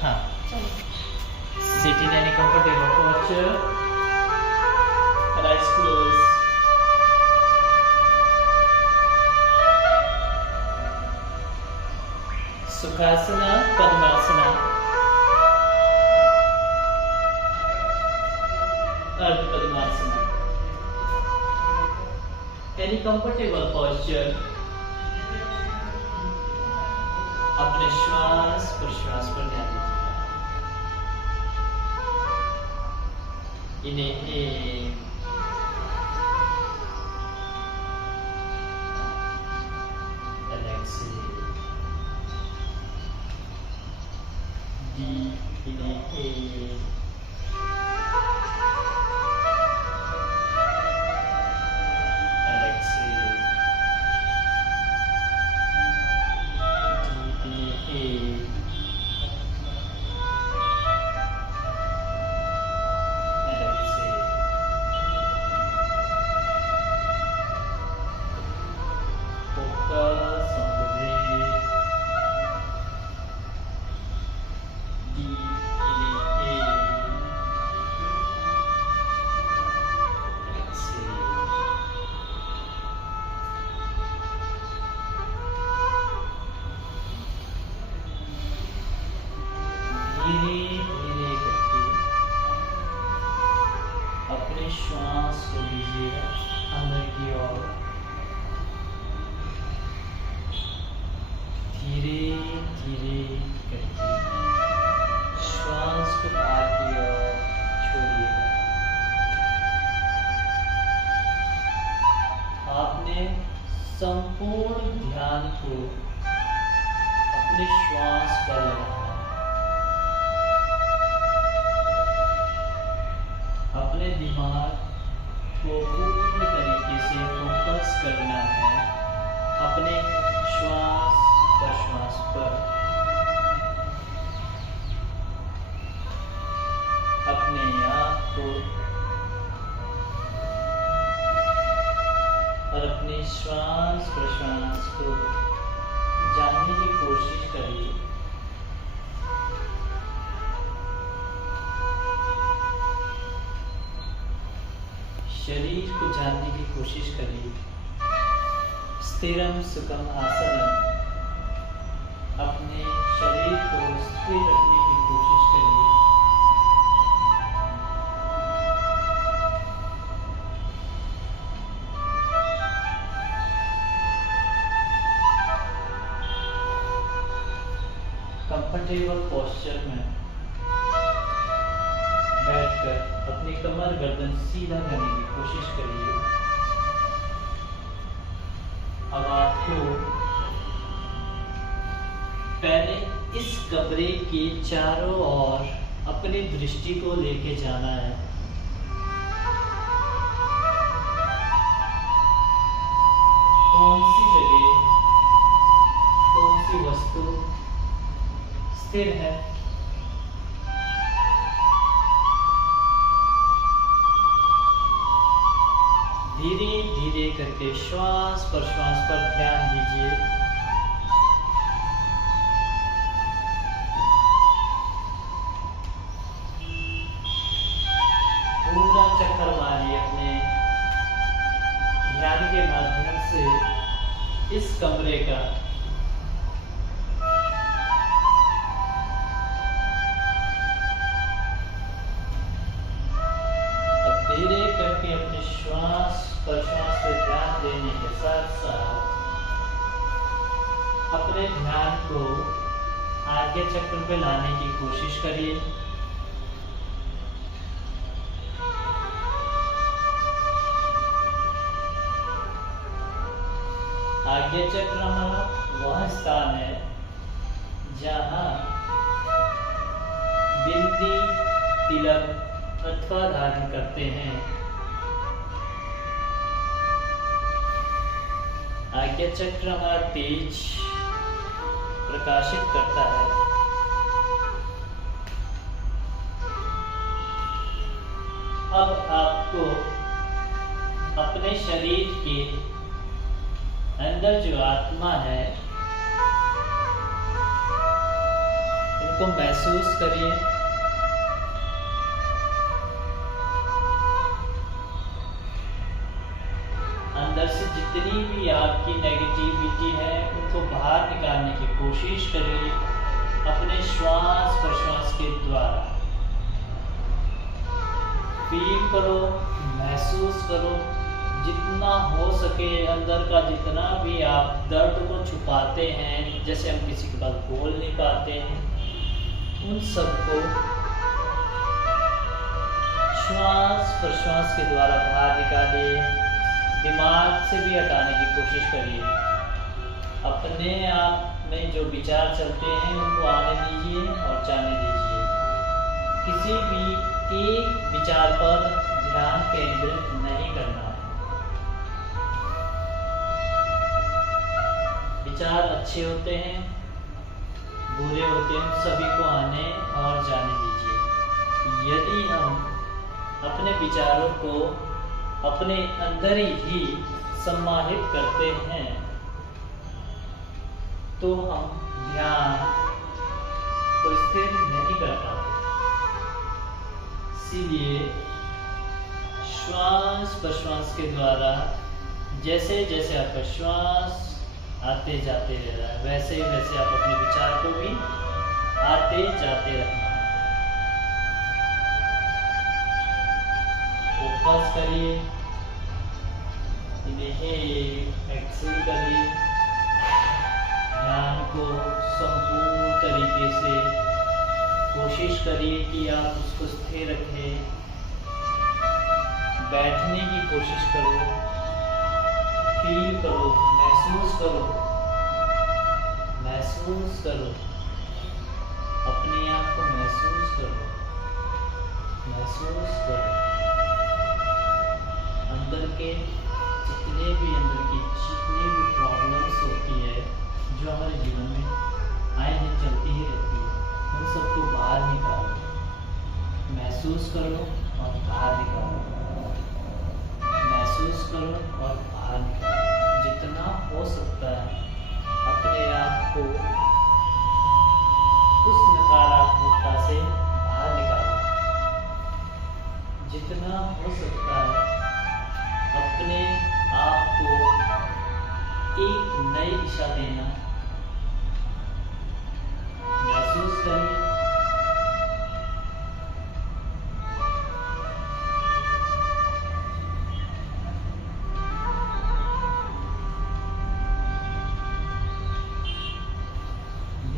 हाँ, चलो। sit in any comfortable posture. Eyes closed. Sukhasana, Padmasana, Ardha Padmasana. Any comfortable posture. अपने श्वास प्रश्वास पर ध्यान दीजिए। Inhale. And exhale. Deep inhale. And exhale. Deep inhale. And exhale. Focus on the breath. Deep inhale. And exhale. धीरे धीरे करके अपने श्वास को लीजिए अंदर की ओर। धीरे धीरे करके श्वास को बाहर की ओर छोड़िएगा। आपने संपूर्ण ध्यान को अपने श्वास पर लगाना है। अपने दिमाग को पूर्ण तरीके से फोकस करना है अपने श्वास प्रश्वास पर। अपने आप को और अपने श्वास प्रश्वास को जानने की कोशिश करिए। शरीर को जानने की कोशिश करिए। स्थिरम सुखम आसनम। अपने शरीर को स्थिर रखने की कोशिश करिए। कंफर्टेबल पोस्चर में बैठकर अपनी कमर गर्दन सीधा करने की कोशिश करिए। अब आपको पहले इस कमरे के चारों ओर अपनी दृष्टि को लेके जाना है। कौन सी जगह, कौन सी वस्तु स्थिर है। धीरे धीरे करके श्वास प्रश्वास पर ध्यान दीजिए। पूरा चक्कर मारिए अपने ध्यान के माध्यम से इस कमरे का। अब धीरे करके अपने श्वास प्रश्वास पर ध्यान देने के साथ साथ अपने ध्यान को आगे चक्र पे लाने की कोशिश करिए। आगे चक्र हमारा वह स्थान है जहाँ बिंदी तिलक अथवा धारण करते हैं। आज्ञा चक्र हमारा तेज प्रकाशित करता है। अब आपको अपने शरीर के अंदर जो आत्मा है को महसूस करिए। अंदर से जितनी भी आपकी नेगेटिविटी है उनको बाहर निकालने की कोशिश करिए अपने श्वास प्रश्वास के द्वारा। फील करो, महसूस करो, जितना हो सके अंदर का जितना भी आप दर्द को छुपाते हैं, जैसे हम किसी के पास बोल नहीं पाते हैं, उन सबको श्वास प्रश्वास के द्वारा बाहर निकालिए। दिमाग से भी हटाने की कोशिश करिए। अपने आप में जो विचार चलते हैं उनको आने दीजिए और जाने दीजिए। किसी भी एक विचार पर ध्यान केंद्रित नहीं करना है। विचार अच्छे होते हैं, बुरे होते हैं, सभी को आने और जाने दीजिए। यदि हम अपने विचारों को अपने अंदर ही समाहित करते हैं तो हम ध्यान को स्थिर नहीं कर पाते। इसीलिए श्वास प्रश्वास के द्वारा जैसे जैसे आपका श्वास आते जाते रह रहा है, वैसे वैसे आप अपने विचार को भी आते जाते रखना है। फोकस करिए, इन्हें एक्सेल करिए। ध्यान को संपूर्ण तरीके से कोशिश करिए कि आप उसको स्थिर रखें। बैठने की कोशिश करो, फील करो, महसूस करो, महसूस करो, अपने आप को महसूस करो, महसूस करो। अंदर के जितने भी प्रॉब्लम्स होती है जो हमारे जीवन में आए दिन चलती ही रहती है, उन सबको बाहर निकालो, महसूस करो और बाहर निकालो, महसूस करो और बाहर निकालो। जितना हो सकता है अपने आप को उस नकारात्मकता से बाहर निकालो। जितना हो सकता है अपने आप को एक नई दिशा देना। महसूस करिए,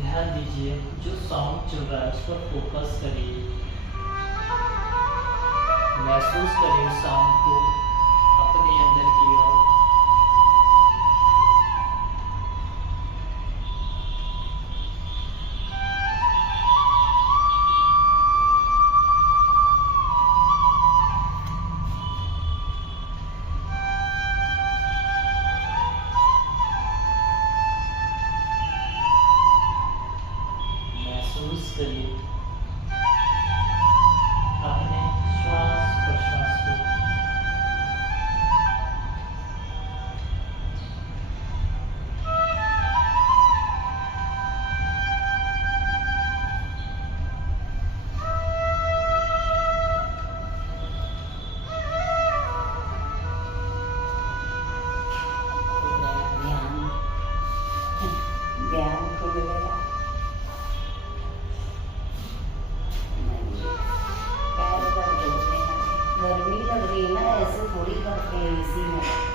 ध्यान दीजिए जो साउंड चल रहा है उस पर फोकस करिए। महसूस करिए उस साउंड को अपने अंदर की ओर। महसूस करिए अपने श्वास प्रश्वास को। ध्यान को मिलेगा। पैर दर्द होने लगे। गर्मी लग रही है ना, ऐसे थोड़ी करते हैं इसी में।